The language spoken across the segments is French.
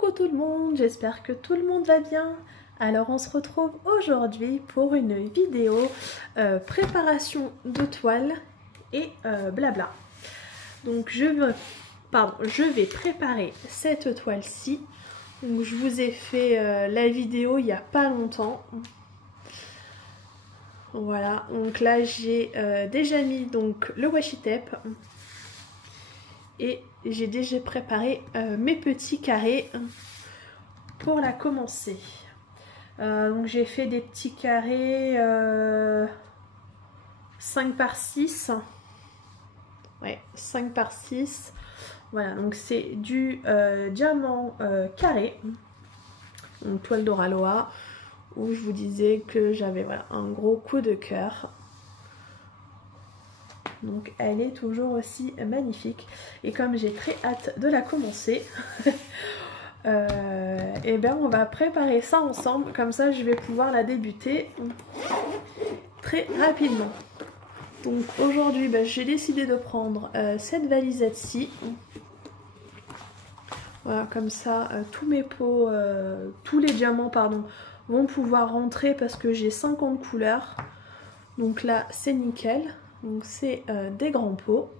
Coucou tout le monde, j'espère que tout le monde va bien. Alors on se retrouve aujourd'hui pour une vidéo préparation de toile et blabla. Donc je vais préparer cette toile-ci. Donc je vous ai fait la vidéo il n'y a pas longtemps. Voilà, donc là j'ai déjà mis donc le washi tape et j'ai déjà préparé mes petits carrés pour la commencer. Donc j'ai fait des petits carrés 5 par 6. Ouais, 5 par 6. Voilà, donc c'est du diamant carré, donc toile d'Oraloa, où je vous disais que j'avais voilà, un gros coup de cœur. Donc elle est toujours aussi magnifique. Et comme j'ai très hâte de la commencer, et bien on va préparer ça ensemble. Comme ça je vais pouvoir la débuter très rapidement. Donc aujourd'hui j'ai décidé de prendre cette valisette-ci. Voilà, comme ça tous mes pots, tous les diamants pardon, vont pouvoir rentrer parce que j'ai 50 couleurs. Donc là c'est nickel. Donc c'est des grands pots.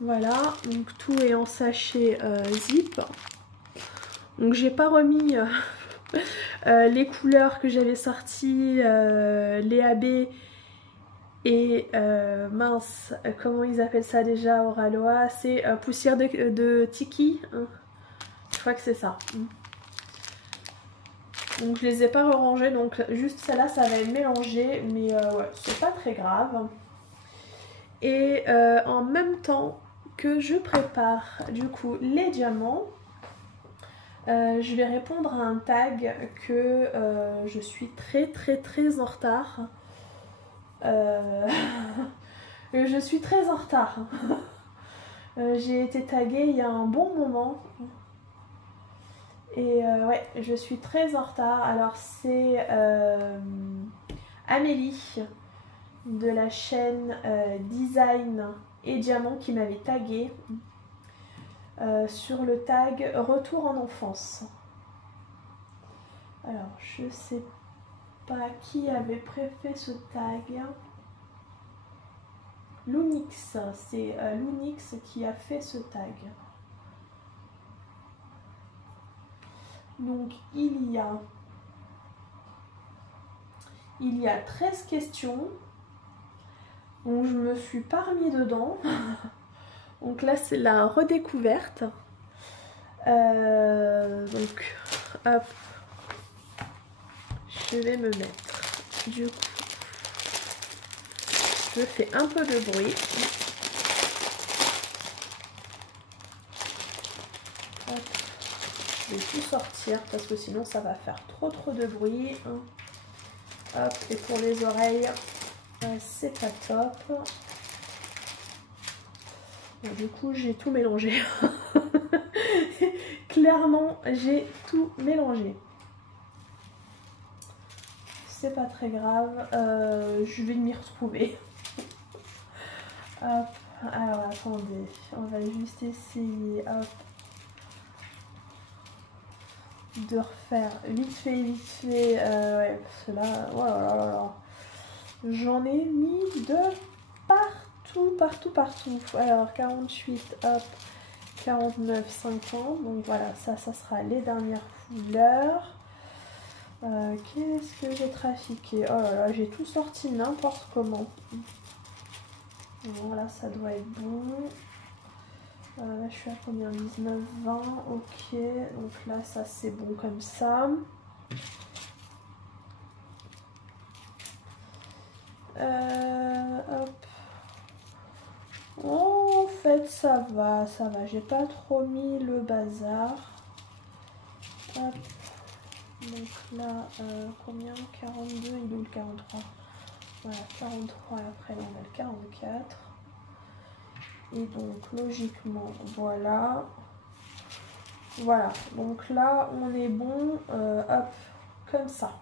Voilà, donc tout est en sachet zip. Donc j'ai pas remis les couleurs que j'avais sorties, les AB et mince, comment ils appellent ça déjà Oraloa, c'est poussière de tiki, hein. Je crois que c'est ça. Donc je les ai pas rangées, donc juste celle-là ça va être mélangé, mais ouais, c'est pas très grave. Et en même temps que je prépare du coup les diamants, je vais répondre à un tag que je suis très en retard. Je suis très en retard. J'ai été taguée il y a un bon moment. Et ouais, je suis très en retard. Alors c'est Amélie de la chaîne Design et Diamant qui m'avait tagué sur le tag Retour en enfance. Alors je sais pas qui avait préfet ce tag. Lunix, c'est Lunix qui a fait ce tag. Donc il y a 13 questions. Donc je me suis pas remis dedans. Donc là c'est la redécouverte. Donc hop, je vais me mettre. Du coup, je fais un peu de bruit. Hop. Je vais tout sortir parce que sinon ça va faire trop de bruit. Hop, et pour les oreilles, c'est pas top. Bon, du coup, j'ai tout mélangé. Clairement, j'ai tout mélangé. C'est pas très grave. Je vais m'y retrouver. Hop. Alors, attendez. On va juste essayer. Hop. De refaire vite fait. Ouais, parce que là, oh là là là. J'en ai mis de partout. Alors 48, hop, 49, 50. Donc voilà, ça sera les dernières couleurs. Qu'est-ce que j'ai trafiqué? Oh là là, j'ai tout sorti n'importe comment. Voilà, ça doit être bon. Là, je suis à combien? 19, 20, ok. Donc là, ça c'est bon comme ça. Hop. Oh, en fait, ça va. J'ai pas trop mis le bazar. Hop. Donc là, combien? 42, il est où le 43? Voilà, 43, après là, on a le 44. Et donc, logiquement, voilà. Voilà, donc là, on est bon. Hop, comme ça.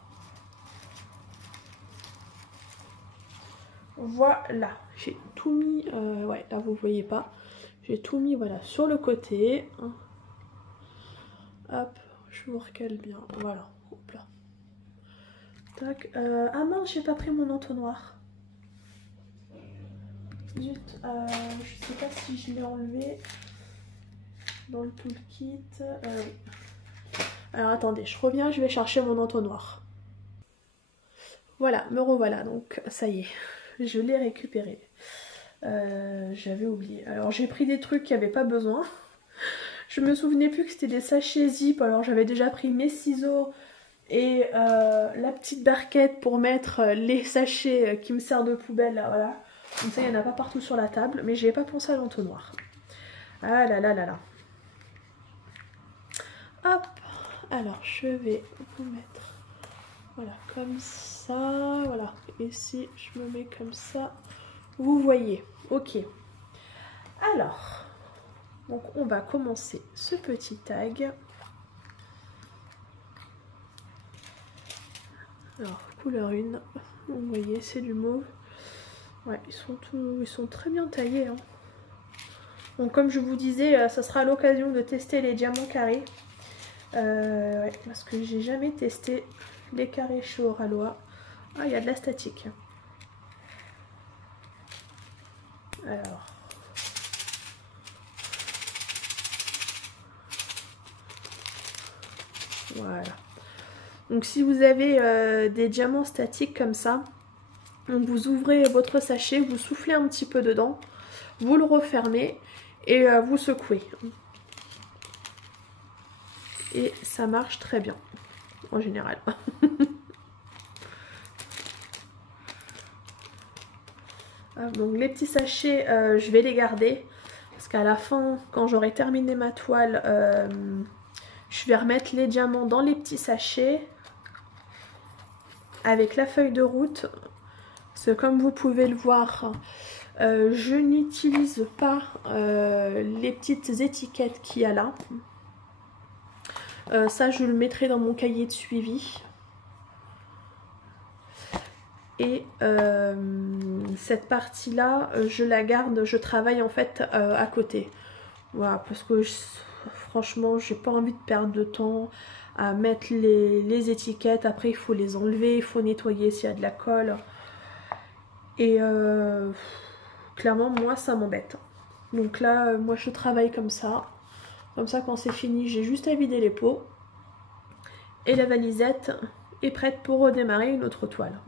Voilà, j'ai tout mis, ouais, là vous voyez pas, j'ai tout mis voilà sur le côté. Hop, je vous recale bien. Voilà. Hop là. Tac. Ah mince, j'ai pas pris mon entonnoir. Zut. Je sais pas si je l'ai enlevé dans le toolkit. Oui. Alors attendez, je reviens, je vais chercher mon entonnoir. Voilà, me revoilà. Donc ça y est, je l'ai récupéré. J'avais oublié. Alors j'ai pris des trucs qui n'avaient pas besoin. Je me souvenais plus que c'était des sachets zip. Alors j'avais déjà pris mes ciseaux et la petite barquette pour mettre les sachets qui me servent de poubelle. Là, voilà. Comme ça il n'y en a pas partout sur la table. Mais j'ai pas pensé à l'entonnoir. Ah là là là là. Hop. Alors je vais vous mettre. Voilà, comme ça. Voilà. Et si je me mets comme ça, vous voyez. Ok. Alors. Donc on va commencer ce petit tag. Alors couleur 1, vous voyez c'est du mauve. Ouais, ils sont très bien taillés. Hein. Donc comme je vous disais, ça sera l'occasion de tester les diamants carrés. Ouais, parce que j'ai jamais testé les carrés chez Oralois. Ah, il y a de la statique. Alors. Voilà. Donc si vous avez des diamants statiques comme ça, donc vous ouvrez votre sachet, vous soufflez un petit peu dedans, vous le refermez et vous secouez. Et ça marche très bien, en général. Donc les petits sachets, je vais les garder. Parce qu'à la fin, quand j'aurai terminé ma toile, je vais remettre les diamants dans les petits sachets. Avec la feuille de route. Parce que comme vous pouvez le voir, je n'utilise pas les petites étiquettes qu'il y a là. Ça, je le mettrai dans mon cahier de suivi. Et cette partie-là, je la garde, je travaille en fait à côté. Voilà, parce que franchement, j'ai pas envie de perdre de temps à mettre les étiquettes. Après, il faut les enlever, il faut nettoyer s'il y a de la colle. Et clairement, moi, ça m'embête. Donc là, moi, je travaille comme ça. Comme ça, quand c'est fini, j'ai juste à vider les pots. Et la valisette est prête pour redémarrer une autre toile.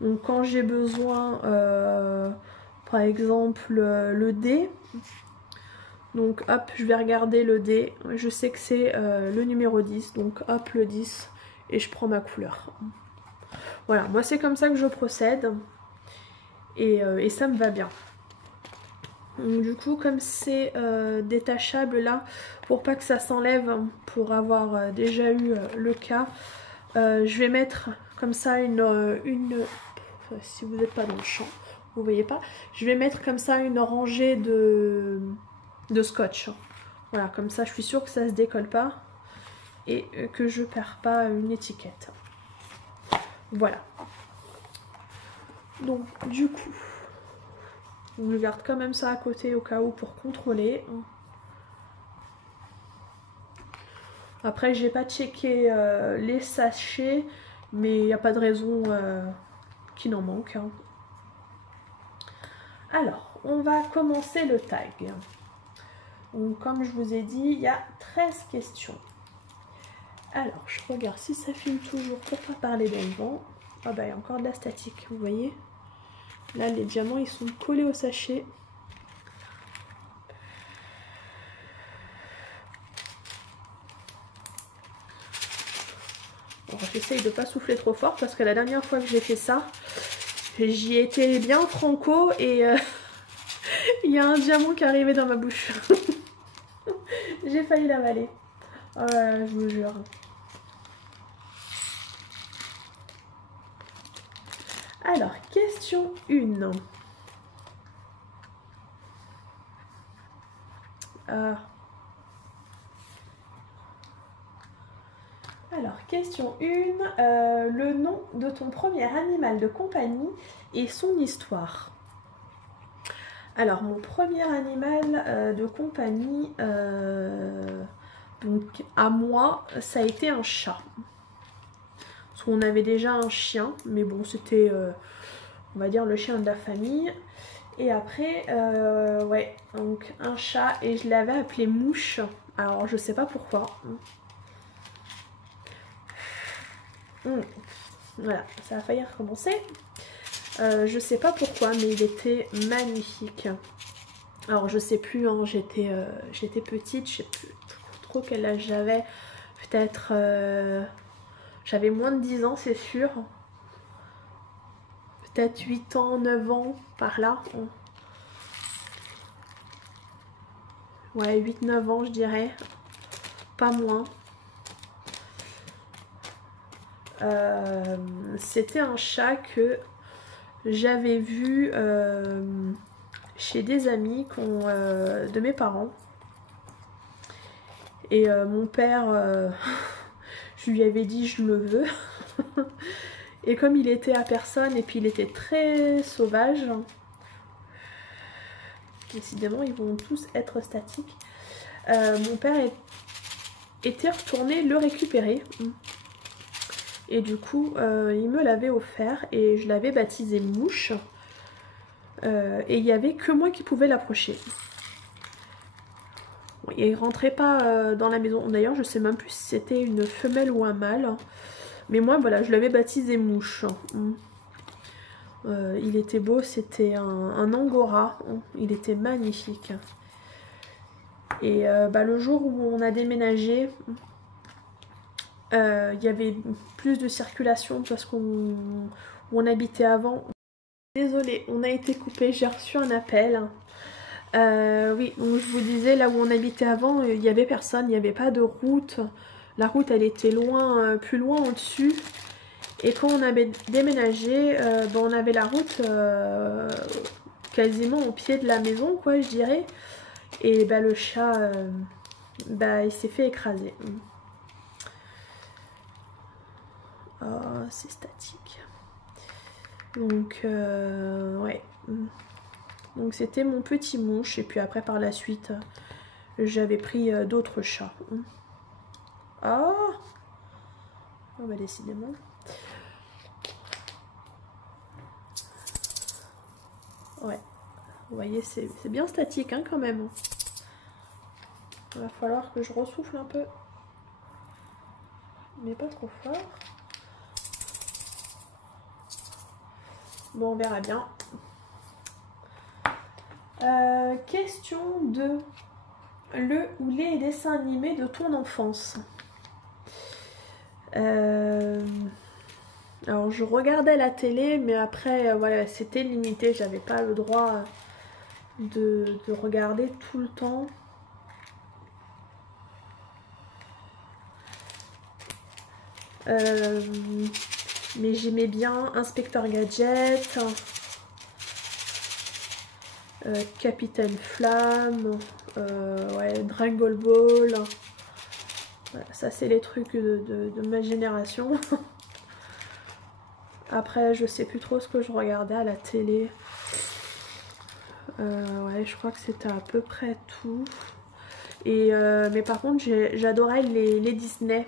Donc quand j'ai besoin, par exemple, le dé. Donc hop, je vais regarder le dé. Je sais que c'est le numéro 10. Donc hop, le 10. Et je prends ma couleur. Voilà, moi c'est comme ça que je procède. Et ça me va bien. Donc, du coup, comme c'est détachable là, pour pas que ça s'enlève, pour avoir déjà eu le cas, je vais mettre comme ça si vous n'êtes pas dans le champ, vous voyez pas, je vais mettre comme ça une rangée de scotch. Voilà, comme ça je suis sûre que ça se décolle pas et que je perds pas une étiquette. Voilà. Donc du coup, je garde quand même ça à côté au cas où pour contrôler. Après j'ai pas checké les sachets, mais il n'y a pas de raison qu'il n'en manque. Hein. Alors, on va commencer le tag. Donc, comme je vous ai dit, il y a 13 questions. Alors, je regarde si ça filme toujours pour pas parler dans le vent. Ah bah, il y a encore de la statique, vous voyez. Là, les diamants, ils sont collés au sachet. J'essaye de ne pas souffler trop fort parce que la dernière fois que j'ai fait ça, j'y étais bien franco et il y a un diamant qui est arrivé dans ma bouche. J'ai failli l'avaler. Oh là là, je vous jure. Alors, question 1. Alors, question 1. Le nom de ton premier animal de compagnie et son histoire. Alors, mon premier animal de compagnie, Donc à moi, ça a été un chat. Parce qu'on avait déjà un chien, mais bon, c'était, on va dire, le chien de la famille. Et après, ouais, donc un chat, et je l'avais appelé Mouche. Alors, je sais pas pourquoi. Voilà, ça a failli recommencer. Je sais pas pourquoi, mais il était magnifique. Alors, je sais plus, hein, j'étais petite, je sais plus trop quel âge j'avais. Peut-être, j'avais moins de 10 ans, c'est sûr. Peut-être 8 ans, 9 ans, par là. Ouais, 8-9 ans, je dirais. Pas moins. C'était un chat que j'avais vu chez des amis de mes parents. Et mon père, je lui avais dit je le veux. Et comme il était à personne et puis il était très sauvage, décidément ils vont tous être statiques, mon père était retourné le récupérer. Et du coup, il me l'avait offert et je l'avais baptisé Mouche. Et il n'y avait que moi qui pouvais l'approcher. Et il rentrait pas dans la maison. D'ailleurs, je sais même plus si c'était une femelle ou un mâle. Mais moi, voilà, je l'avais baptisé Mouche. Il était beau, c'était un angora. Il était magnifique. Et le jour où on a déménagé, il y avait plus de circulation parce qu'on habitait avant. Désolée, on a été coupé, j'ai reçu un appel. Oui, donc je vous disais, là où on habitait avant, il n'y avait personne, il n'y avait pas de route. La route, elle était loin, plus loin au-dessus. Et quand on avait déménagé, on avait la route quasiment au pied de la maison, quoi, je dirais. Et le chat, il s'est fait écraser. Oh, c'est statique. Donc, ouais. Donc c'était mon petit Mouche. Et puis après, par la suite, j'avais pris d'autres chats. Oh, décidément. Ouais. Vous voyez, c'est bien statique, hein, quand même. Il va falloir que je ressouffle un peu. Mais pas trop fort. Bon, on verra bien. Question 2. Le ou les dessins animés de ton enfance. Alors, je regardais la télé, mais après, voilà, c'était limité. J'avais pas le droit de regarder tout le temps. Mais j'aimais bien Inspecteur Gadget, Capitaine Flamme, ouais, Dragon Ball. Voilà, ça c'est les trucs de ma génération. Après je sais plus trop ce que je regardais à la télé. Ouais, je crois que c'était à peu près tout. Et mais par contre j'adorais les Disney.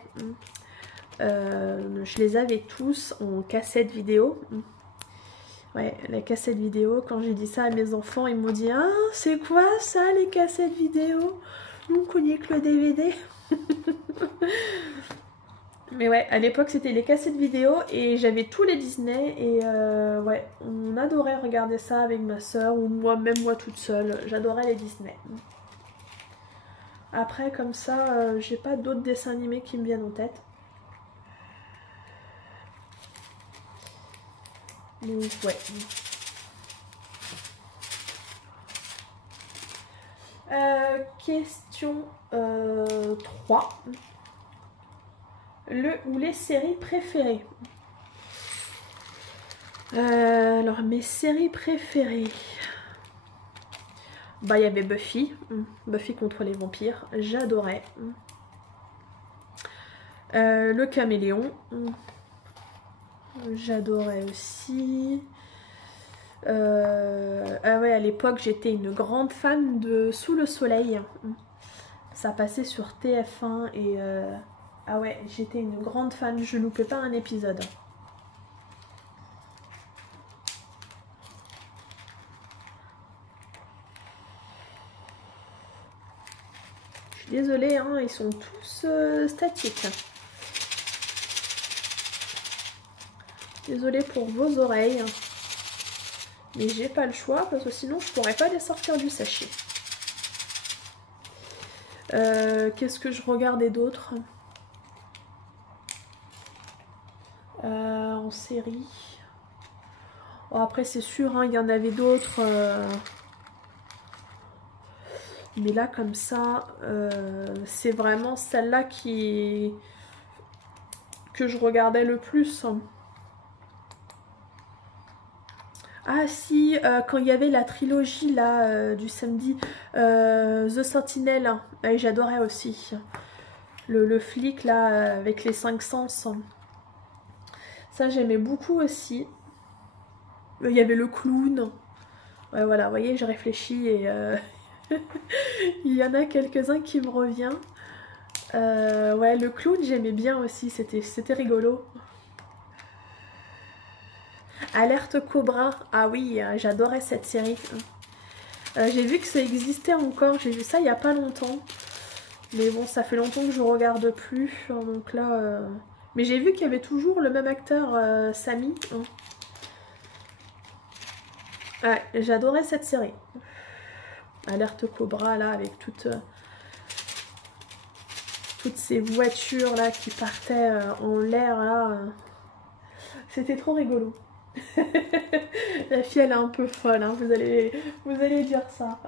Je les avais tous en cassette vidéo. Ouais, la cassette vidéo, quand j'ai dit ça à mes enfants, ils m'ont dit « Ah, c'est quoi ça, les cassettes vidéo? Nous, on connaît que le DVD. » Mais ouais, à l'époque, c'était les cassettes vidéo et j'avais tous les Disney. Et ouais, on adorait regarder ça avec ma soeur ou même moi toute seule. J'adorais les Disney. Après, comme ça, j'ai pas d'autres dessins animés qui me viennent en tête. Donc ouais. Question 3. Le ou les séries préférées. Alors mes séries préférées. Il y avait Buffy. Buffy contre les vampires. J'adorais. Le Caméléon. J'adorais aussi. Ah ouais, à l'époque, j'étais une grande fan de Sous le soleil. Ça passait sur TF1 et ah ouais, j'étais une grande fan, je loupais pas un épisode. Je suis désolée, hein, ils sont tous statiques. Désolée pour vos oreilles. Mais j'ai pas le choix parce que sinon je pourrais pas les sortir du sachet. Qu'est-ce que je regardais d'autre en série? Oh, après c'est sûr, hein, il y en avait d'autres. Mais là comme ça, c'est vraiment celle-là que je regardais le plus. Ah si, quand il y avait la trilogie là du samedi, The Sentinel, hein, j'adorais aussi. Le flic là avec les 5 sens. Ça j'aimais beaucoup aussi. Il y avait le clown. Ouais voilà, vous voyez, je réfléchis et il y en a quelques-uns qui me reviennent. Ouais, le clown j'aimais bien aussi, c'était rigolo. Alerte Cobra, ah oui, j'adorais cette série. J'ai vu que ça existait encore, j'ai vu ça il y a pas longtemps. Mais bon, ça fait longtemps que je regarde plus, donc là... Mais j'ai vu qu'il y avait toujours le même acteur, Samy. Ouais, j'adorais cette série. Alerte Cobra, là, avec toutes ces voitures, là, qui partaient en l'air, là. C'était trop rigolo. La fille elle est un peu folle, hein, vous allez dire ça.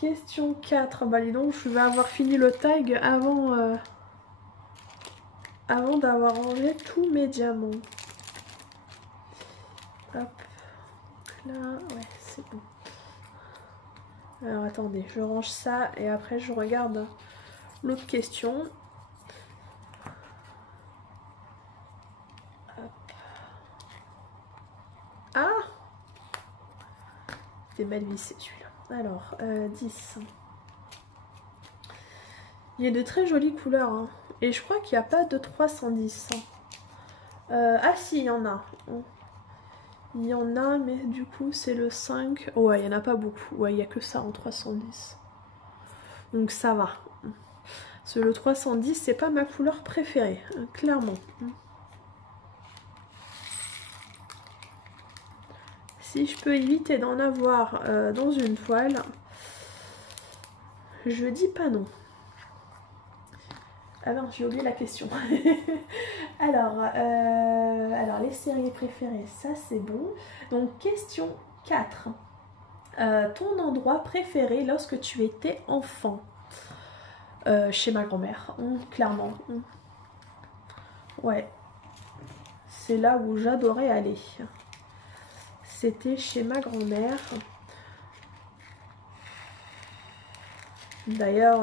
Question 4. Bah dis donc, je vais avoir fini le tag avant d'avoir rangé tous mes diamants. Hop. Là, ouais, c'est bon. Alors attendez, je range ça et après je regarde l'autre question. Ah, c'est mal vissé celui-là. Alors, 10. Il y a de très jolies couleurs. Hein. Et je crois qu'il n'y a pas de 310. Ah si, il y en a. Il y en a, mais du coup, c'est le 5. Ouais, il n'y en a pas beaucoup. Ouais, il n'y a que ça en 310. Donc ça va. Parce que le 310, c'est pas ma couleur préférée. Clairement. Si je peux éviter d'en avoir dans une toile, je dis pas non. Ah non, j'ai oublié la question. alors, les séries préférées, ça c'est bon. Donc, question 4. Ton endroit préféré lorsque tu étais enfant? Chez ma grand-mère, clairement. Ouais. C'est là où j'adorais aller. C'était chez ma grand-mère. D'ailleurs,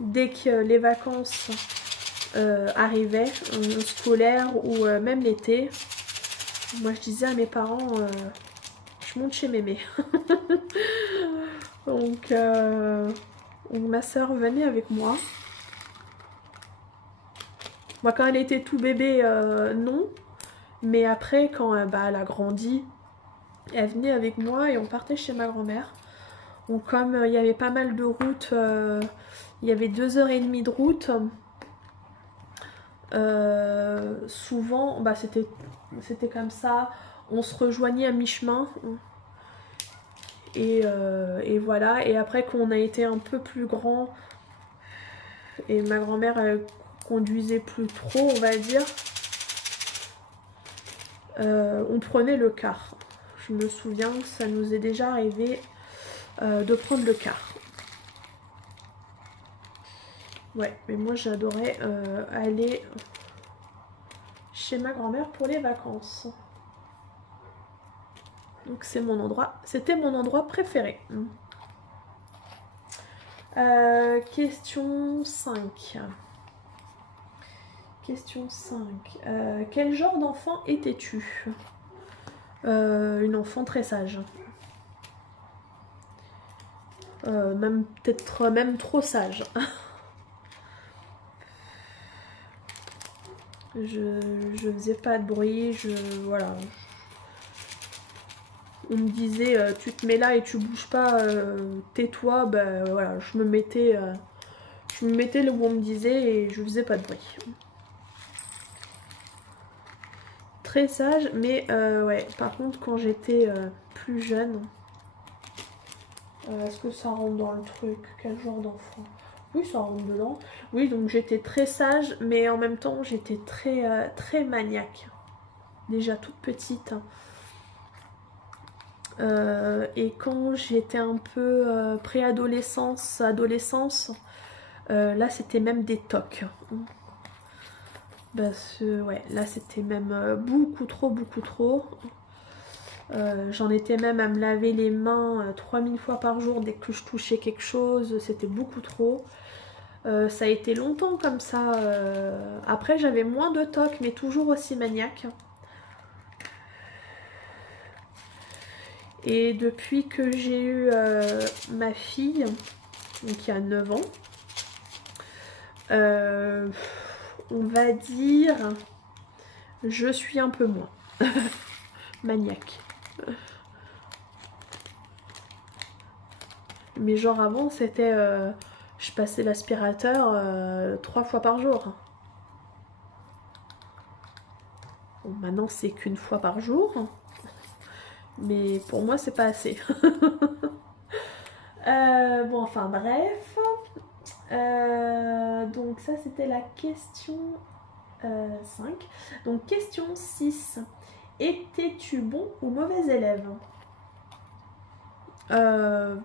dès que les vacances arrivaient, scolaires ou même l'été, moi je disais à mes parents, je monte chez mémé. Donc ma soeur venait avec moi. Moi quand elle était tout bébé, non. Mais après quand elle a grandi, elle venait avec moi et on partait chez ma grand-mère. Donc comme il y avait pas mal de routes, il y avait 2h30 de route. Souvent, c'était comme ça. On se rejoignait à mi-chemin. Et voilà. Et après qu'on a été un peu plus grand, et ma grand-mère conduisait plus trop, on va dire, on prenait le car. Je me souviens que ça nous est déjà arrivé de prendre le car. Ouais, mais moi j'adorais aller chez ma grand-mère pour les vacances. Donc c'est mon endroit, c'était mon endroit préféré. Question 5. Question 5. Quel genre d'enfant étais-tu? Une enfant très sage. Même peut-être même trop sage. Je faisais pas de bruit, voilà. On me disait tu te mets là et tu bouges pas, tais-toi, ben voilà, je me mettais là où on me disait et je faisais pas de bruit. Très sage, mais ouais, par contre quand j'étais plus jeune, est-ce que ça rentre dans le truc? Quel genre d'enfant? Oui, ça rentre dedans. Oui, donc j'étais très sage, mais en même temps j'étais très maniaque. Déjà toute petite. Et quand j'étais un peu préadolescence, adolescence, là c'était même des tocs. Parce que ouais, là c'était même beaucoup trop. J'en étais même à me laver les mains 3000 fois par jour dès que je touchais quelque chose, c'était beaucoup trop. Ça a été longtemps comme ça. Après j'avais moins de tocs mais toujours aussi maniaque. Et depuis que j'ai eu ma fille, qui a 9 ans, on va dire, je suis un peu moins maniaque. Mais genre avant, c'était, je passais l'aspirateur 3 fois par jour. Bon, maintenant, c'est qu'une fois par jour. Mais pour moi, c'est pas assez. Bon, enfin bref. Donc ça, c'était la question 5. Donc question 6. Étais-tu bon ou mauvais élève? Alors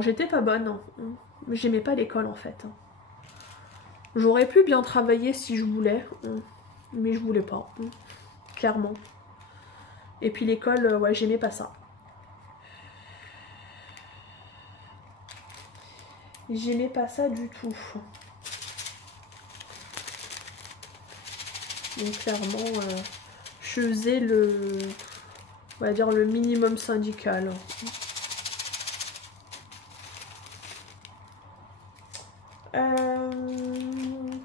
j'étais pas bonne. Hein. J'aimais pas l'école en fait. J'aurais pu bien travailler si je voulais. Mais je voulais pas. Clairement. Et puis l'école, ouais, j'aimais pas ça. J'aimais pas ça du tout. Donc clairement, je faisais on va dire le minimum syndical.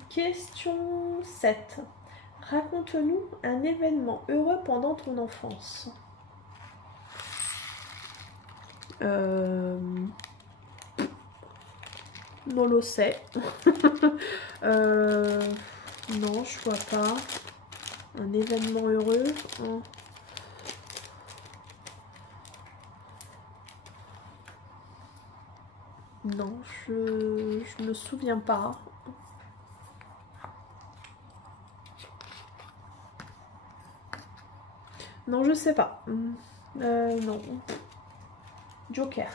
Question 7. Raconte-nous un événement heureux pendant ton enfance. Non, le sais. Non, je vois pas. Un événement heureux. Non, je me souviens pas. Non, je sais pas. Non. Joker.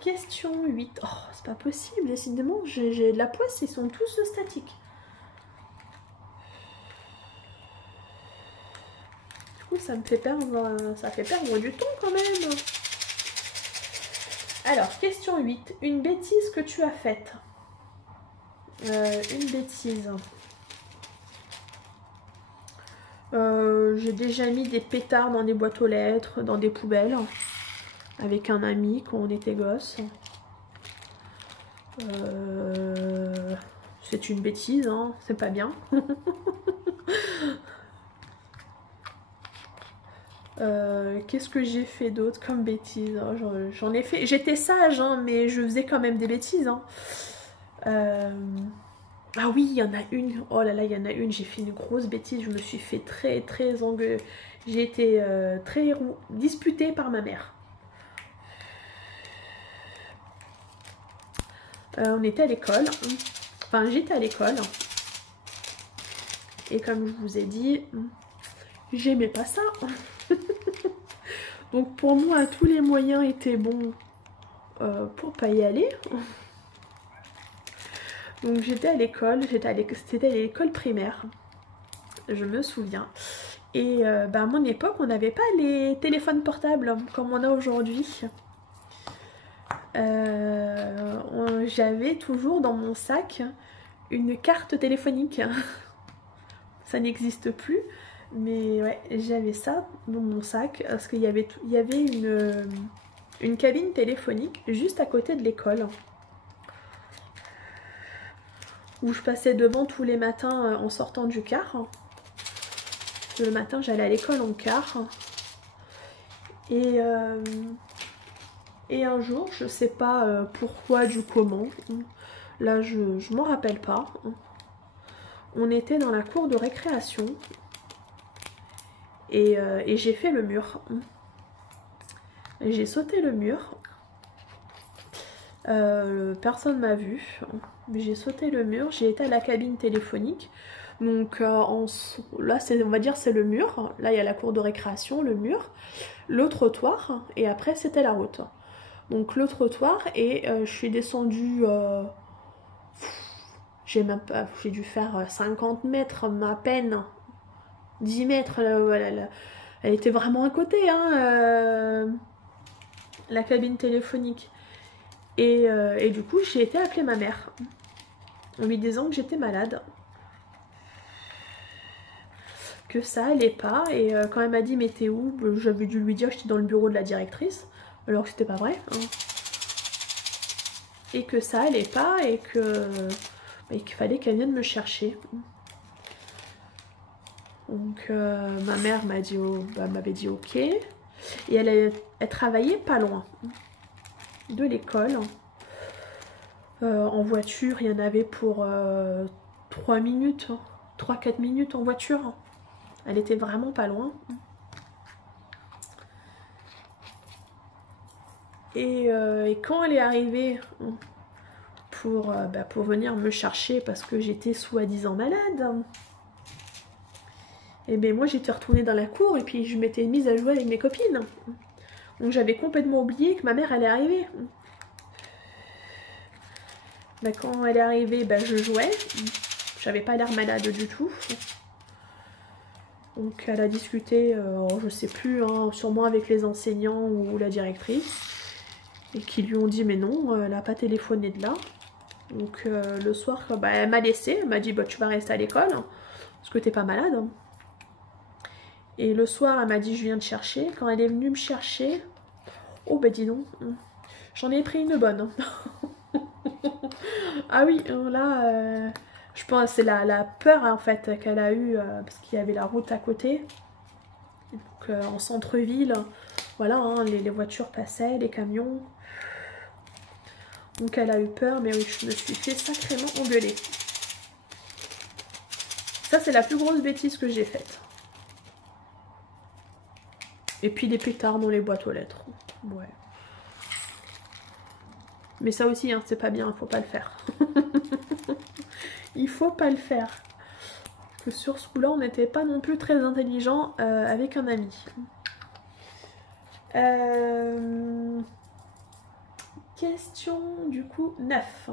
Question 8. Oh, c'est pas possible, décidément, j'ai de la poisse, ils sont tous statiques. Du coup, ça fait perdre du temps quand même. Alors, question 8. Une bêtise que tu as faite. Une bêtise. J'ai déjà mis des pétards dans des boîtes aux lettres, dans des poubelles, avec un ami quand on était gosse. C'est une bêtise, hein, c'est pas bien. Qu'est-ce que j'ai fait d'autre comme bêtise? J'en ai fait. J'étais sage, hein, mais je faisais quand même des bêtises. Hein. Ah oui, il y en a une. Oh là là, il y en a une. J'ai fait une grosse bêtise. Je me suis fait très engueuler. J'ai été très disputée par ma mère. On était à l'école. Enfin, j'étais à l'école. Et comme je vous ai dit, j'aimais pas ça. Donc pour moi, tous les moyens étaient bons pour pas y aller. Donc j'étais à l'école, c'était à l'école primaire, je me souviens. Et à mon époque, on n'avait pas les téléphones portables comme on a aujourd'hui. J'avais toujours dans mon sac une carte téléphonique. Ça n'existe plus. Mais ouais, j'avais ça dans mon sac parce qu'il y avait une cabine téléphonique juste à côté de l'école où je passais devant tous les matins en sortant du car. Le matin, j'allais à l'école en car. Et un jour, je sais pas pourquoi, du comment, là je m'en rappelle pas, on était dans la cour de récréation et j'ai fait le mur. J'ai sauté le mur. Personne m'a vu, mais j'ai sauté le mur, j'ai été à la cabine téléphonique. Donc là, on va dire c'est le mur. Là, il y a la cour de récréation, le mur, le trottoir, et après c'était la route. Donc le trottoir, et je suis descendue, j'ai dû faire 50 mètres à peine, 10 mètres, elle était vraiment à côté, hein, la cabine téléphonique. Et du coup, j'ai été appeler ma mère en lui disant que j'étais malade, que ça allait pas. Et quand elle m'a dit mais t'es où, j'avais dû lui dire que j'étais dans le bureau de la directrice, alors que c'était pas vrai, hein. Et que ça allait pas et qu'il fallait qu'elle vienne me chercher. Donc ma mère m'avait dit ok. Et elle travaillait pas loin de l'école. En voiture, il y en avait pour 3 minutes, 3-4 minutes en voiture. Elle était vraiment pas loin. Et quand elle est arrivée pour venir me chercher parce que j'étais soi-disant malade, et bien moi j'étais retournée dans la cour et puis je m'étais mise à jouer avec mes copines. Donc j'avais complètement oublié que ma mère allait arriver. Ben, quand elle est arrivée, je jouais. J'avais pas l'air malade du tout. Donc elle a discuté, je sais plus, hein, sûrement avec les enseignants ou la directrice. Et qui lui ont dit mais non, elle n'a pas téléphoné de là. Donc le soir, elle m'a laissé, elle m'a dit tu vas rester à l'école parce que t'es pas malade. Et le soir elle m'a dit je viens te chercher. Quand elle est venue me chercher, oh dis donc, j'en ai pris une bonne. Ah oui, là je pense que c'est la peur en fait qu'elle a eue parce qu'il y avait la route à côté. Donc en centre-ville, voilà, hein, les voitures passaient, les camions. Donc elle a eu peur, mais oui, je me suis fait sacrément engueuler. Ça, c'est la plus grosse bêtise que j'ai faite. Et puis des pétards dans les boîtes aux lettres. Ouais. Mais ça aussi, hein, c'est pas bien, faut pas le faire. Il faut pas le faire. Parce que sur ce coup-là, on n'était pas non plus très intelligent avec un ami. Question du coup 9.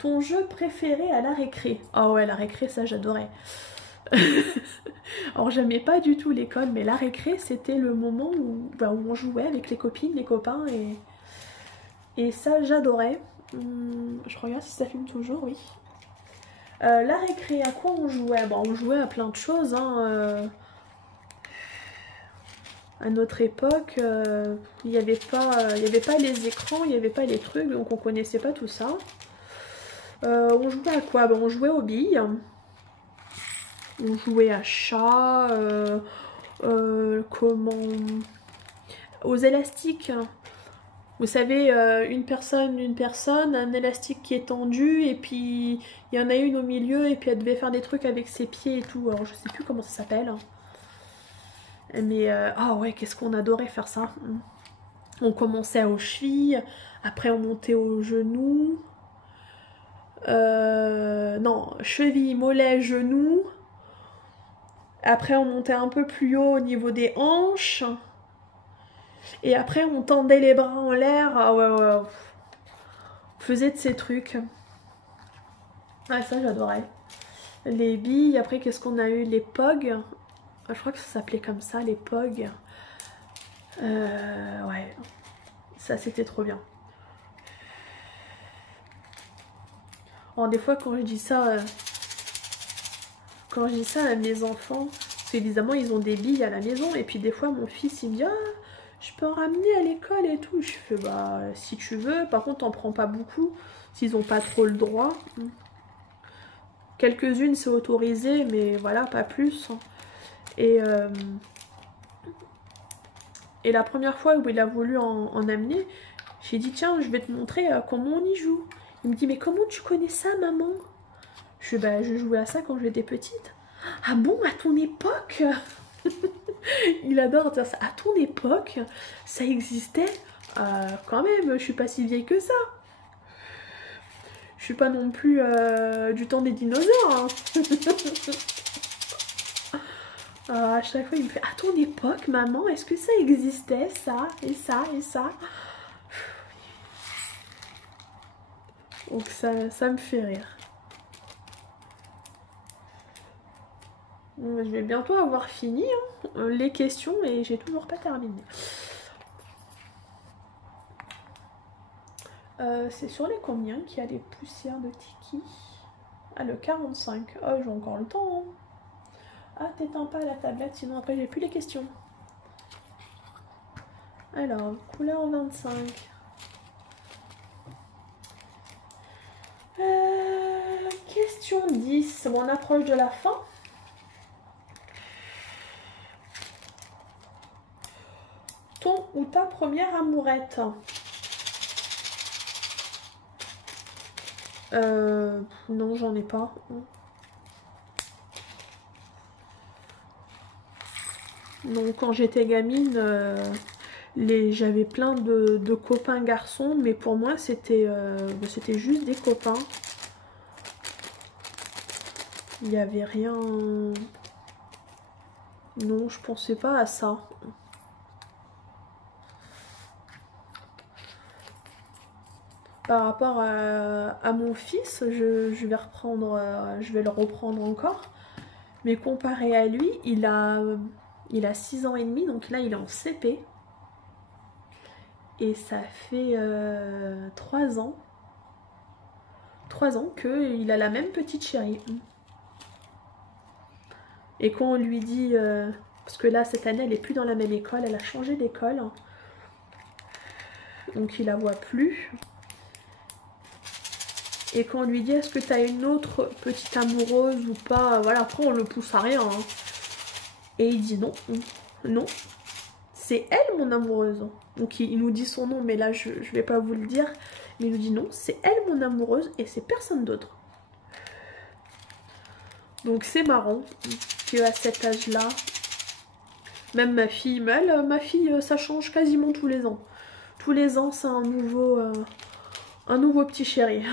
Ton jeu préféré à la récré? Oh ouais, la récré, ça j'adorais. Alors j'aimais pas du tout l'école, mais la récré c'était le moment où on jouait avec les copines, les copains, et ça j'adorais. Je regarde si ça filme toujours, oui. La récré, à quoi on jouait? On jouait à plein de choses, hein. À notre époque, il n'y avait pas les écrans, il n'y avait pas les trucs, donc on connaissait pas tout ça. On jouait à quoi? On jouait aux billes. On jouait à chat, aux élastiques. Vous savez, une personne, un élastique qui est tendu, et puis il y en a une au milieu, et puis elle devait faire des trucs avec ses pieds et tout. Alors je sais plus comment ça s'appelle. Mais ah ouais, qu'est-ce qu'on adorait faire ça. On commençait aux chevilles, après on montait aux genoux. Non, chevilles, mollets, genoux. Après on montait un peu plus haut au niveau des hanches. Et après on tendait les bras en l'air. Ah ouais. On faisait de ces trucs. Ah ça j'adorais. Les billes, après qu'est-ce qu'on a eu? Les pogs. Je crois que ça s'appelait comme ça, les pogs. Ouais. Ça c'était trop bien. Des fois quand je dis ça à mes enfants, Parce qu'évidemment, ils ont des billes à la maison. Et puis des fois, mon fils, il me dit, ah, je peux en ramener à l'école et tout. Je fais, bah, si tu veux. Par contre, t'en prends pas beaucoup, s'ils n'ont pas trop le droit. Quelques-unes, c'est autorisé, mais voilà, pas plus. Et la première fois où il a voulu en amener, j'ai dit, tiens, je vais te montrer comment on y joue. Il me dit, mais comment tu connais ça, maman? Je fais, bah, je jouais à ça quand j'étais petite. Ah bon, à ton époque? Il adore dire ça. À ton époque, ça existait? Quand même, je suis pas si vieille que ça. Je suis pas non plus du temps des dinosaures. Hein. À chaque fois, il me fait, à ton époque, maman, est-ce que ça existait, ça, et ça, et ça? Donc ça me fait rire. Je vais bientôt avoir fini les questions et j'ai toujours pas terminé. C'est sur les combien qu'il y a les poussières de Tiki? Ah, le 45. Oh, j'ai encore le temps. Hein. Ah, t'éteins pas la tablette, sinon après j'ai plus les questions. Alors, couleur 25. Question 10. Bon, on approche de la fin. Ton ou ta première amourette? Non, j'en ai pas. Non, quand j'étais gamine, j'avais plein de copains garçons, mais pour moi, c'était juste des copains. Il n'y avait rien... Non, je pensais pas à ça. Par rapport à mon fils, je vais reprendre, je vais le reprendre encore. Mais comparé à lui, il a 6 ans et demi, donc là il est en CP. Et ça fait 3 ans. 3 ans qu'il a la même petite chérie. Et quand on lui dit... parce que là, cette année, elle n'est plus dans la même école, elle a changé d'école. Donc il la voit plus. Et quand on lui dit, est-ce que tu as une autre petite amoureuse ou pas? Voilà, après on le pousse à rien. Hein. Et il dit non, non. C'est elle mon amoureuse. Donc il nous dit son nom, mais là je vais pas vous le dire. Mais il nous dit non, c'est elle mon amoureuse et c'est personne d'autre. Donc c'est marrant qu'à cet âge-là, même ma fille, ma fille ça change quasiment tous les ans. Tous les ans c'est un nouveau petit chéri.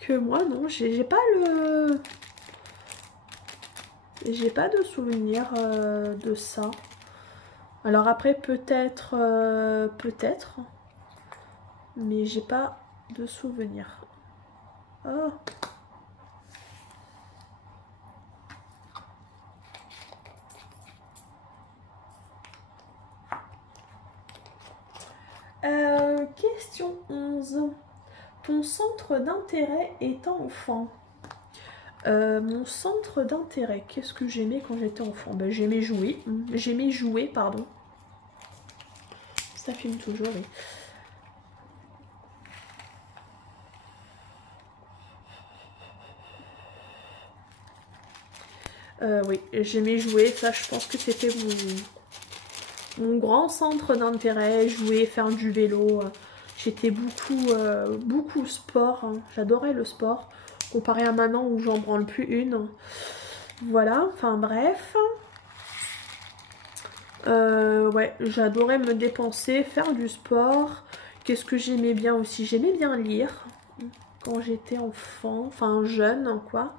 Que moi non, j'ai pas le... J'ai pas de souvenir de ça. Alors après peut-être, mais j'ai pas de souvenir. Oh. Question 11. Ton centre d'intérêt étant enfant? Mon centre d'intérêt, qu'est-ce que j'aimais quand j'étais enfant? Ben, j'aimais jouer. J'aimais jouer, pardon. Ça filme toujours, oui. Oui, j'aimais jouer. Ça, je pense que c'était mon grand centre d'intérêt. Jouer, faire du vélo. J'étais beaucoup sport. Hein. J'adorais le sport. Comparé à maintenant où j'en branle plus une. Voilà, enfin bref. Ouais, j'adorais me dépenser, faire du sport. Qu'est-ce que j'aimais bien aussi? J'aimais bien lire quand j'étais enfant, enfin jeune quoi.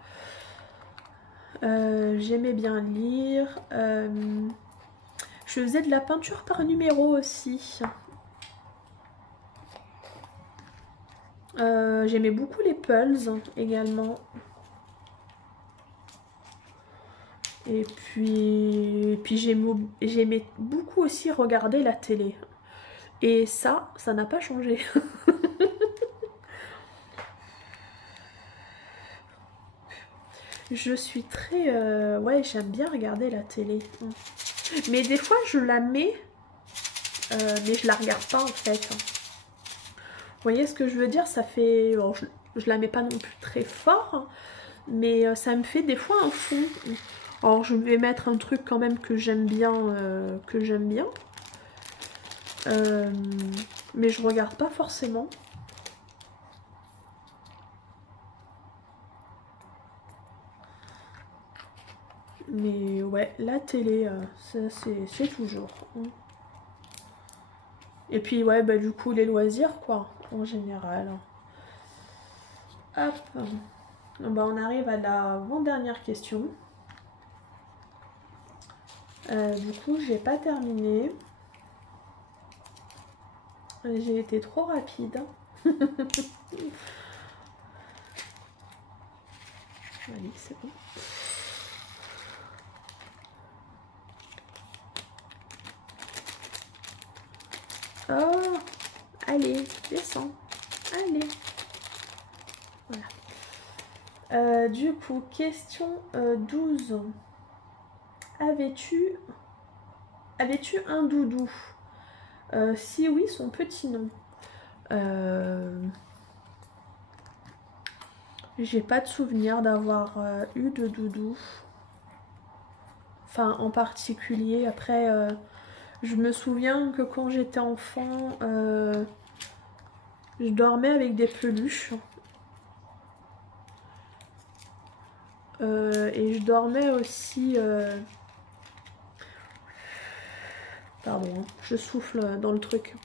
J'aimais bien lire. Je faisais de la peinture par numéro aussi. J'aimais beaucoup les puzzles également. Et puis j'aimais beaucoup aussi regarder la télé. Et ça n'a pas changé. Je suis très... ouais, j'aime bien regarder la télé. Mais des fois, je la mets, mais je la regarde pas en fait. Vous voyez ce que je veux dire? Ça fait... Bon, je la mets pas non plus très fort, hein, mais ça me fait des fois un fond. Alors, je vais mettre un truc quand même que j'aime bien, mais je regarde pas forcément. Mais ouais, la télé, c'est toujours. Et puis ouais, bah du coup les loisirs quoi, en général. Hop. Bah, on arrive à l'avant-dernière question. Du coup, j'ai pas terminé. J'ai été trop rapide. Allez, c'est bon. Oh, allez, descends. Allez. Voilà. Du coup, question 12. Avais-tu un doudou? Si oui, son petit nom. J'ai pas de souvenir d'avoir eu de doudou. Enfin, en particulier. Après, je me souviens que quand j'étais enfant, je dormais avec des peluches. Et je dormais aussi... Pardon, hein, je souffle dans le truc.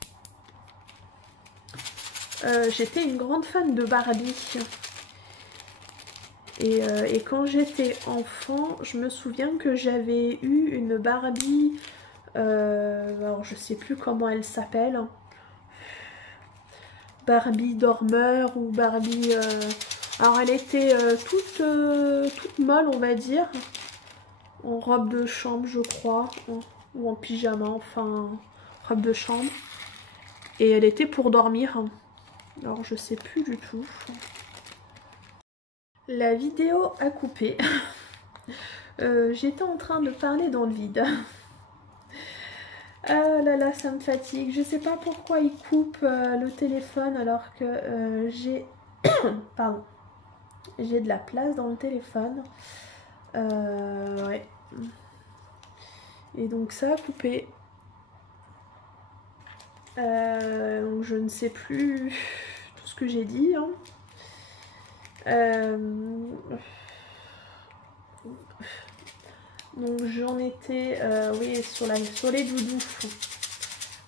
J'étais une grande fan de Barbie. Et quand j'étais enfant, je me souviens que j'avais eu une Barbie... alors je sais plus comment elle s'appelle. Barbie dormeur ou Barbie... Alors elle était toute molle on va dire. En robe de chambre je crois. Ou en pyjama, enfin robe de chambre. Et elle était pour dormir. Alors je sais plus du tout. La vidéo a coupé. J'étais en train de parler dans le vide. Ah là là, ça me fatigue. Je sais pas pourquoi il coupe le téléphone alors que j'ai... Pardon. J'ai de la place dans le téléphone. Ouais. Et donc ça a coupé. Donc je ne sais plus tout ce que j'ai dit. Hein. Donc j'en étais oui, sur les doudous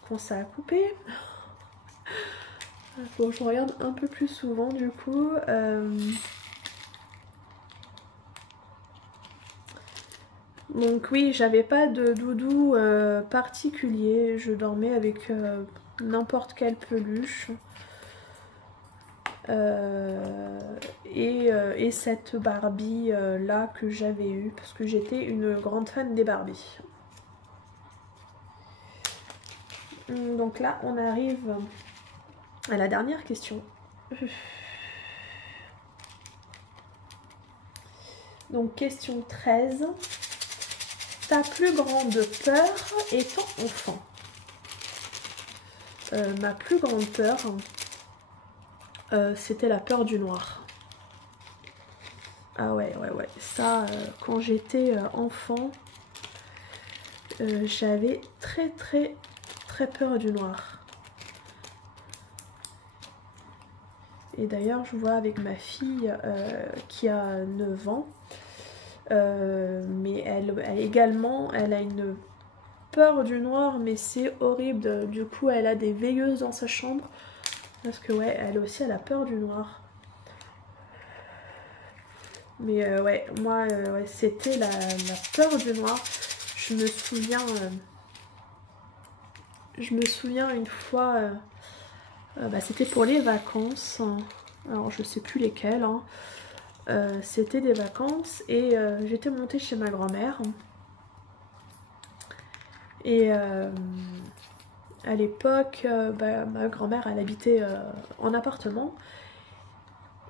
quand ça a coupé. Bon, je regarde un peu plus souvent du coup. Donc oui, j'avais pas de doudou particulier. Je dormais avec n'importe quelle peluche. Et cette Barbie là que j'avais eue parce que j'étais une grande fan des Barbies. Donc là on arrive à la dernière question. Donc question 13. Ta plus grande peur étant enfant? Ma plus grande peur, c'était la peur du noir. Ah ouais. Ça, quand j'étais enfant, j'avais très peur du noir. Et d'ailleurs, je vois avec ma fille qui a 9 ans, mais elle également, elle a une peur du noir, mais c'est horrible. Du coup, elle a des veilleuses dans sa chambre. Parce que ouais, elle aussi, elle a peur du noir. Mais ouais, moi, ouais, c'était la peur du noir. Je me souviens une fois, bah, c'était pour les vacances. Alors, je sais plus lesquelles. Hein. C'était des vacances et j'étais montée chez ma grand-mère. Et à l'époque, bah, ma grand-mère, elle habitait en appartement.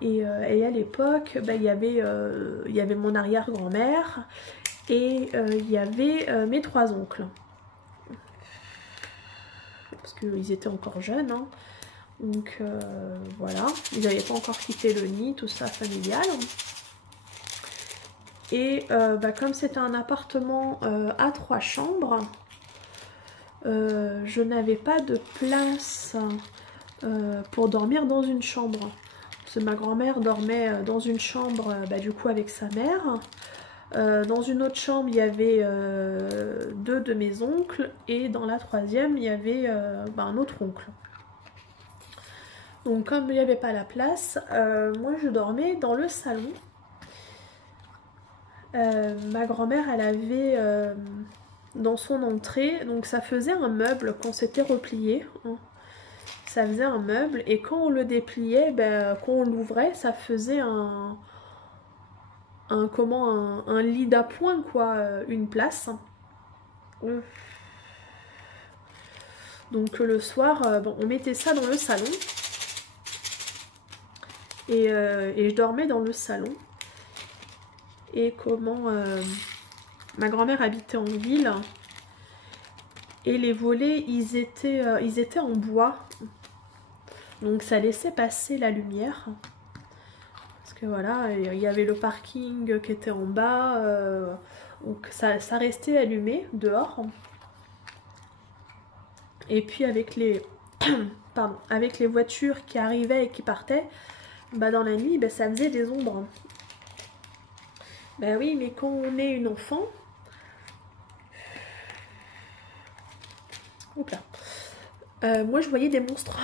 Et à l'époque, bah, il y avait mon arrière-grand-mère et il y avait mes 3 oncles. Parce qu'ils étaient encore jeunes, hein. Donc voilà, ils n'avaient pas encore quitté le nid, tout ça familial. Et bah, comme c'était un appartement à 3 chambres, je n'avais pas de place pour dormir dans une chambre. Parce que ma grand-mère dormait dans une chambre bah, du coup avec sa mère. Dans une autre chambre, il y avait 2 de mes oncles. Et dans la 3e, il y avait bah, un autre oncle. Donc comme il n'y avait pas la place, moi je dormais dans le salon. Ma grand-mère, elle avait dans son entrée, donc ça faisait un meuble quand c'était replié. Hein. Ça faisait un meuble et quand on le dépliait, ben, quand on l'ouvrait, ça faisait un lit d'appoint, quoi, une place. Donc le soir, bon, on mettait ça dans le salon. Et je dormais dans le salon. Et ma grand-mère habitait en ville. Et les volets, ils étaient en bois. Donc ça laissait passer la lumière. Parce que voilà, il y avait le parking qui était en bas. Donc ça restait allumé dehors. Et puis avec les voitures qui arrivaient et qui partaient, bah dans la nuit, bah ça faisait des ombres. Bah oui, mais quand on est une enfant... Oups là. Moi je voyais des monstres.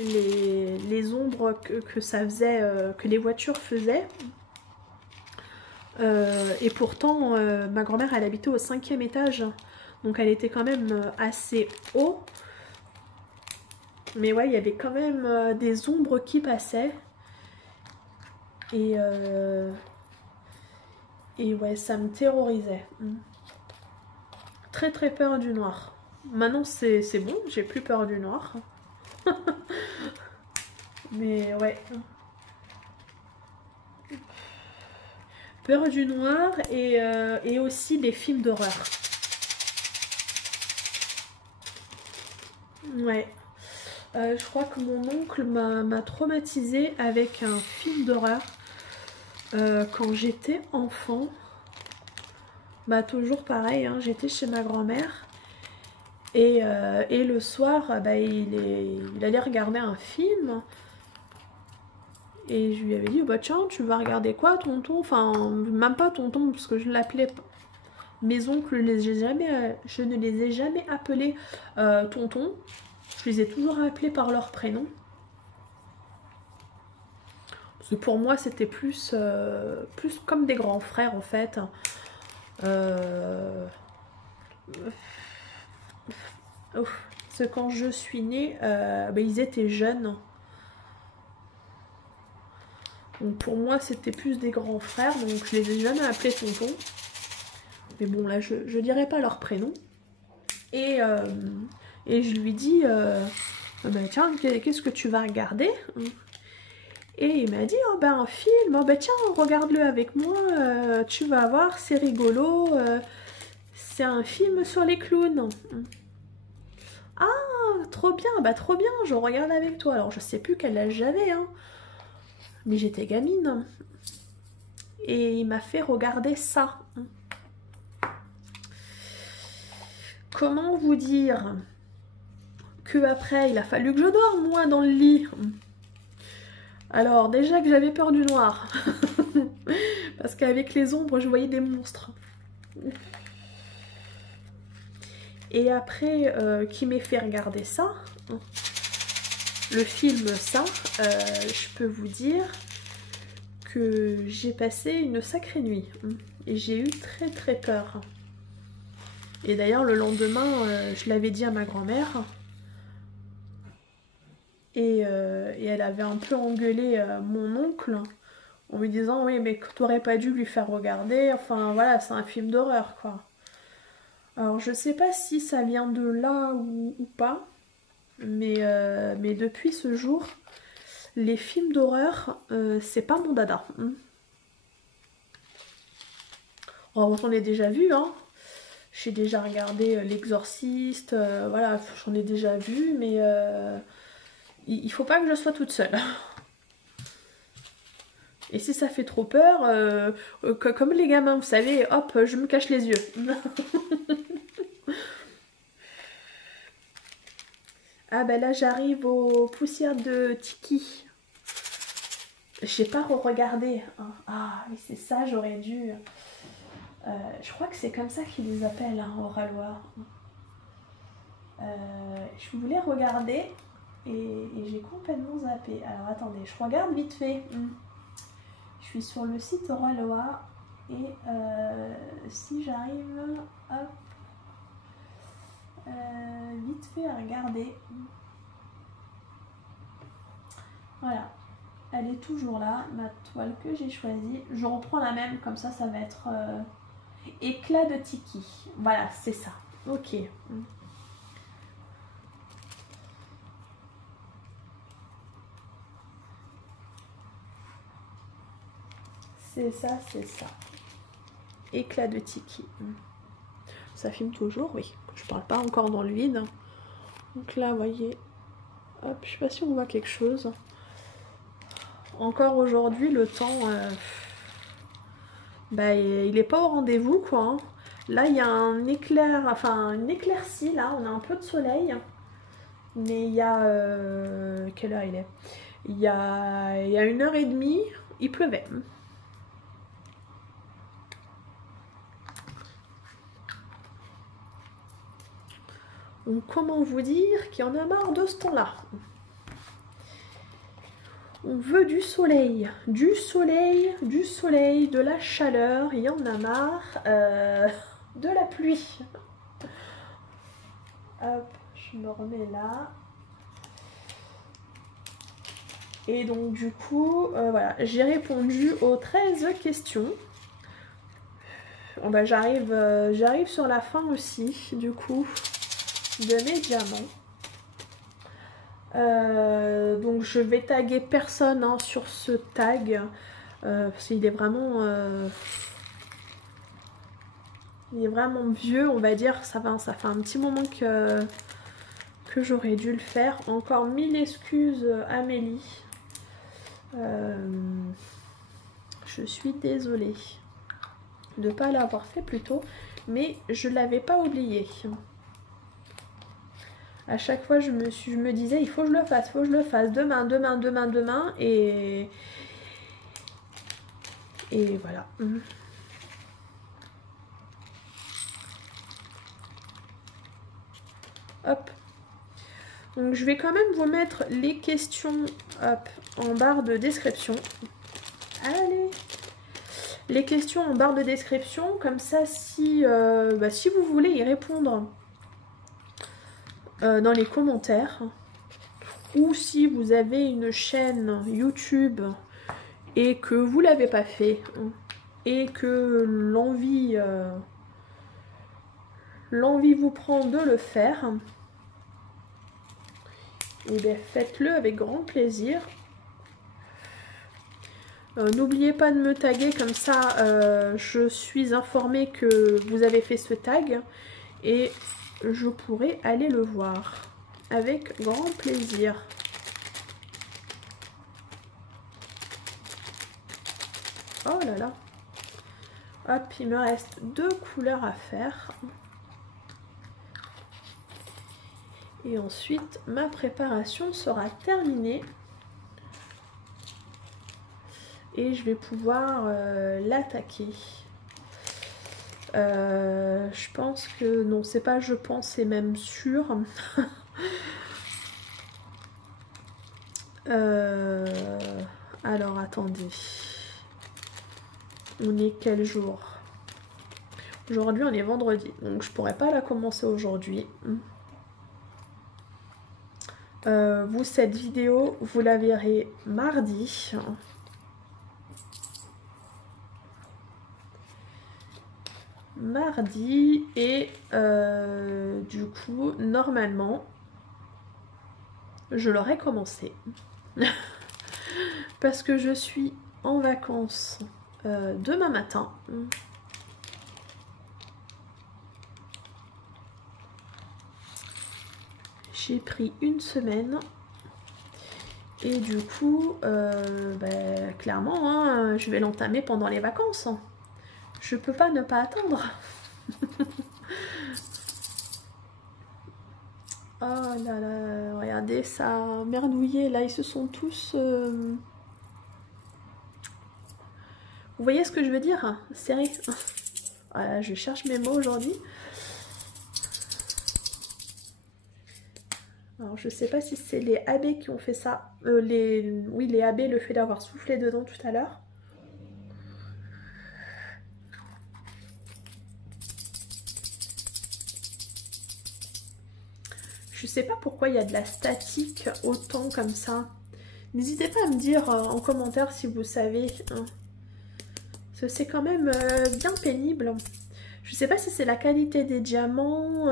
Les ombres que ça faisait, que les voitures faisaient. Et pourtant, ma grand-mère, elle habitait au 5e étage. Donc elle était quand même assez haut. Mais ouais, il y avait quand même des ombres qui passaient. Et ouais, ça me terrorisait. Très très peur du noir. Maintenant c'est bon, j'ai plus peur du noir. Mais ouais. Peur du noir et aussi des films d'horreur. Ouais. Je crois que mon oncle m'a traumatisée avec un film d'horreur quand j'étais enfant. Bah toujours pareil, hein, j'étais chez ma grand-mère et le soir, bah, il allait regarder un film. Et je lui avais dit, bah tiens, tu vas regarder quoi, tonton? Enfin, même pas tonton, parce que je l'appelais pas. Mes oncles, je ne les ai jamais appelés tonton. Je les ai toujours appelés par leur prénom. Parce que pour moi, c'était plus comme des grands frères, en fait. Parce que quand je suis née, bah, ils étaient jeunes. Donc pour moi, c'était plus des grands frères, donc je les ai jamais appelés tonton. Mais bon, là, je dirais pas leur prénom. Et je lui dis, bah, tiens, qu'est-ce que tu vas regarder? Et il m'a dit, oh, bah, un film, oh, bah, tiens, regarde-le avec moi, tu vas voir, c'est rigolo. C'est un film sur les clowns. Ah, trop bien, bah trop bien, je regarde avec toi. Alors, je sais plus quel âge j'avais, hein. Mais j'étais gamine. Et il m'a fait regarder ça. Comment vous dire que après il a fallu que je dorme moi dans le lit. Alors déjà que j'avais peur du noir. Parce qu'avec les ombres je voyais des monstres. Et après qui m'ait fait regarder ça, le film ça, je peux vous dire que j'ai passé une sacrée nuit. Et j'ai eu très très peur. Et d'ailleurs le lendemain, je l'avais dit à ma grand-mère. Et elle avait un peu engueulé mon oncle en lui disant oui mais t'aurais pas dû lui faire regarder, enfin voilà c'est un film d'horreur quoi. Alors je sais pas si ça vient de là ou pas, Mais depuis ce jour, les films d'horreur, c'est pas mon dada. Oh, j'en ai déjà vu, hein. J'ai déjà regardé L'Exorciste, voilà, j'en ai déjà vu, mais il faut pas que je sois toute seule. Et si ça fait trop peur, comme les gamins, vous savez, hop, je me cache les yeux. Ah ben là, j'arrive aux poussières de Tiki. J'ai pas re-regardé. Hein. Ah, mais c'est ça, j'aurais dû... je crois que c'est comme ça qu'ils les appellent, hein, au Raloir. Je voulais regarder et j'ai complètement zappé. Alors attendez, je regarde vite fait. Je suis sur le site Raloir et si j'arrive, hop, vite fait à regarder. Voilà, elle est toujours là, ma toile que j'ai choisie. Je reprends la même, comme ça, ça va être éclat de Tiki. Voilà, c'est ça. Ok. C'est ça, c'est ça. Éclat de Tiki. Ça filme toujours, oui. Je parle pas encore dans le vide. Donc là, vous voyez, hop, je sais pas si on voit quelque chose. Encore aujourd'hui, le temps, bah, il est pas au rendez-vous, quoi. Hein. Là, il y a un éclair, enfin une éclaircie, là, on a un peu de soleil. Mais il y a... quelle heure il est? Il y a 1h30, il pleuvait. Donc comment vous dire qu'il y en a marre de ce temps-là? On veut du soleil, du soleil, du soleil, de la chaleur, il y en a marre, de la pluie. Hop, je me remets là. Et donc du coup, voilà, j'ai répondu aux 13 questions. Bon, bah, j'arrive sur la fin aussi, du coup, de mes diamants. Donc je vais taguer personne, hein, sur ce tag parce qu'il est vraiment vieux, on va dire. Ça fait un petit moment que j'aurais dû le faire. Encore 1000 excuses, Amélie. Je suis désolée de ne pas l'avoir fait plus tôt, mais je ne l'avais pas oublié. À chaque fois, je me disais, il faut que je le fasse, demain, et voilà. Hop. Donc, je vais quand même vous mettre les questions, hop, en barre de description. Allez. Les questions en barre de description, comme ça, si vous voulez y répondre dans les commentaires, ou si vous avez une chaîne YouTube et que vous l'avez pas fait et que l'envie vous prend de le faire, et bien faites-le avec grand plaisir. N'oubliez pas de me taguer, comme ça je suis informée que vous avez fait ce tag et je pourrai aller le voir avec grand plaisir. Oh là là. Hop, il me reste 2 couleurs à faire. Et ensuite, ma préparation sera terminée. Et je vais pouvoir l'attaquer. Je pense que... Non, c'est pas je pense, c'est même sûr. Alors, attendez. On est quel jour? Aujourd'hui, on est vendredi. Donc, je pourrais pas la commencer aujourd'hui. Vous, cette vidéo, vous la verrez mardi. Et du coup, normalement, je l'aurais commencé. Parce que je suis en vacances demain matin. J'ai pris une semaine. Et du coup, clairement, hein, je vais l'entamer pendant les vacances. Je peux pas ne pas attendre. Oh là là, regardez, ça a merdouillé. Là, ils se sont tous... Vous voyez ce que je veux dire? Serré. Voilà, je cherche mes mots aujourd'hui. Alors, je sais pas si c'est les AB qui ont fait ça. Oui, les AB, le fait d'avoir soufflé dedans tout à l'heure. Je sais pas pourquoi il y a de la statique autant comme ça. N'hésitez pas à me dire en commentaire si vous savez. Hein. C'est quand même bien pénible. Je sais pas si c'est la qualité des diamants.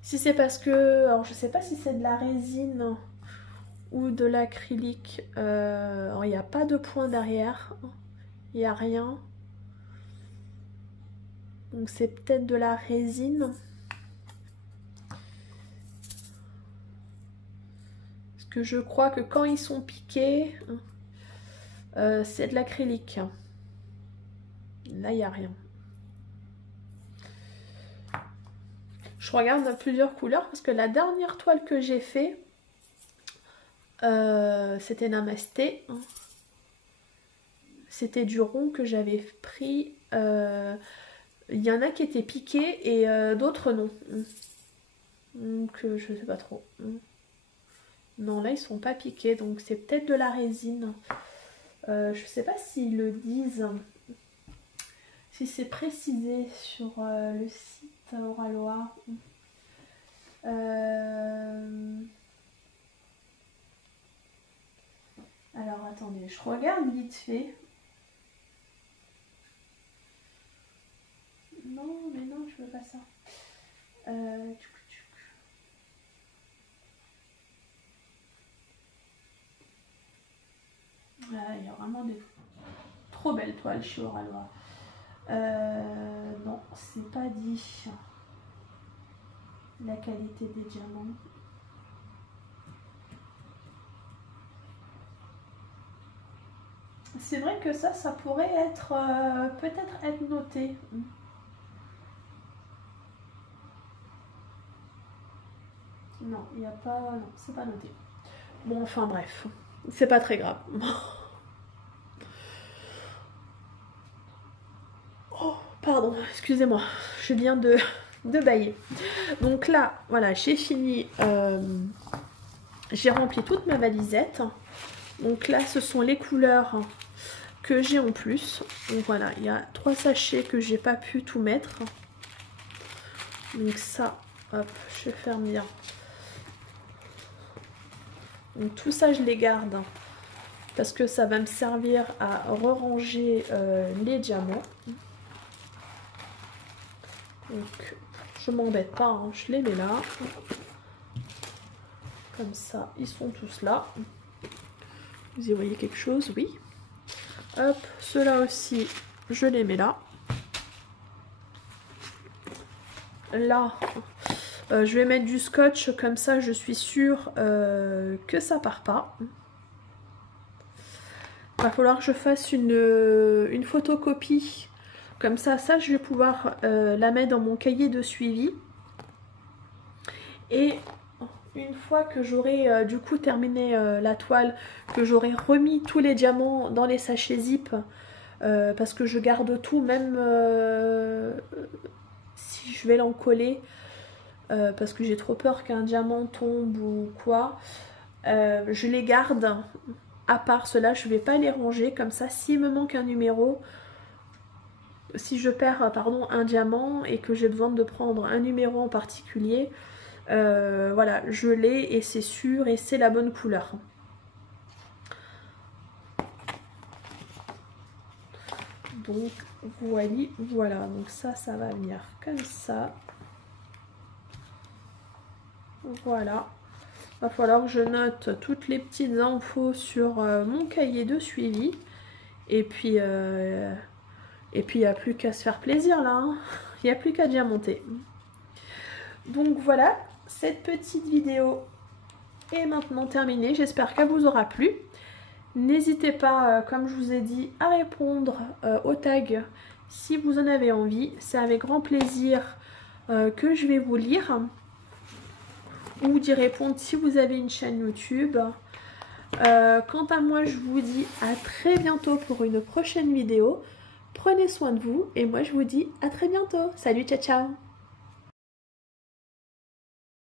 Si c'est parce que... Alors je sais pas si c'est de la résine ou de l'acrylique. Il n'y a pas de point derrière. Il n'y a rien. Donc c'est peut-être de la résine. Parce que je crois que quand ils sont piqués, c'est de l'acrylique. Là, il n'y a rien. Je regarde plusieurs couleurs parce que la dernière toile que j'ai fait, c'était Namasté. C'était du rond que j'avais pris. Il y en a qui étaient piqués et d'autres non. Donc je sais pas trop. Non, là ils sont pas piqués, donc c'est peut-être de la résine. Je sais pas s'ils le disent. Si c'est précisé sur le site Aura-Loire. Alors attendez, je regarde vite fait. Non, mais non, je veux pas ça. Il y a vraiment des trop belles toiles chez Aura-Loire. Non, c'est pas dit. La qualité des diamants. C'est vrai que ça pourrait être peut-être être noté. Non, il n'y a pas... Non, c'est pas noté. Bon, enfin bref. C'est pas très grave. Oh, pardon, excusez-moi. Je viens de bailler. Donc là, voilà, j'ai fini. J'ai rempli toute ma valisette. Donc là, ce sont les couleurs que j'ai en plus. Donc voilà, il y a 3 sachets que j'ai pas pu tout mettre. Donc ça, hop, je ferme bien. Donc tout ça, je les garde parce que ça va me servir à re-ranger les diamants. Donc je m'embête pas, hein, je les mets là. Comme ça, ils sont tous là. Vous y voyez quelque chose? Oui. Hop, ceux-là aussi, je les mets là. Là, je vais mettre du scotch, comme ça je suis sûre que ça part pas. Il va falloir que je fasse une photocopie. Comme ça je vais pouvoir la mettre dans mon cahier de suivi. Et une fois que j'aurai du coup terminé la toile, que j'aurai remis tous les diamants dans les sachets zip, parce que je garde tout, même si je vais l'encoller, parce que j'ai trop peur qu'un diamant tombe ou quoi, je les garde à part cela, je vais pas les ranger, comme ça s'il me manque un numéro, si je perds pardon, un diamant et que j'ai besoin de prendre un numéro en particulier, voilà, je l'ai et c'est sûr et c'est la bonne couleur. Donc voilà, donc ça va venir comme ça. Voilà. Va falloir que je note toutes les petites infos sur mon cahier de suivi. Et puis, il n'y a plus qu'à se faire plaisir là. Hein. Il n'y a plus qu'à diamanter. Donc voilà, cette petite vidéo est maintenant terminée. J'espère qu'elle vous aura plu. N'hésitez pas, comme je vous ai dit, à répondre aux tags si vous en avez envie. C'est avec grand plaisir que je vais vous lire. Ou d'y répondre si vous avez une chaîne YouTube. Quant à moi, je vous dis à très bientôt pour une prochaine vidéo. Prenez soin de vous et moi je vous dis à très bientôt. Salut, ciao ciao.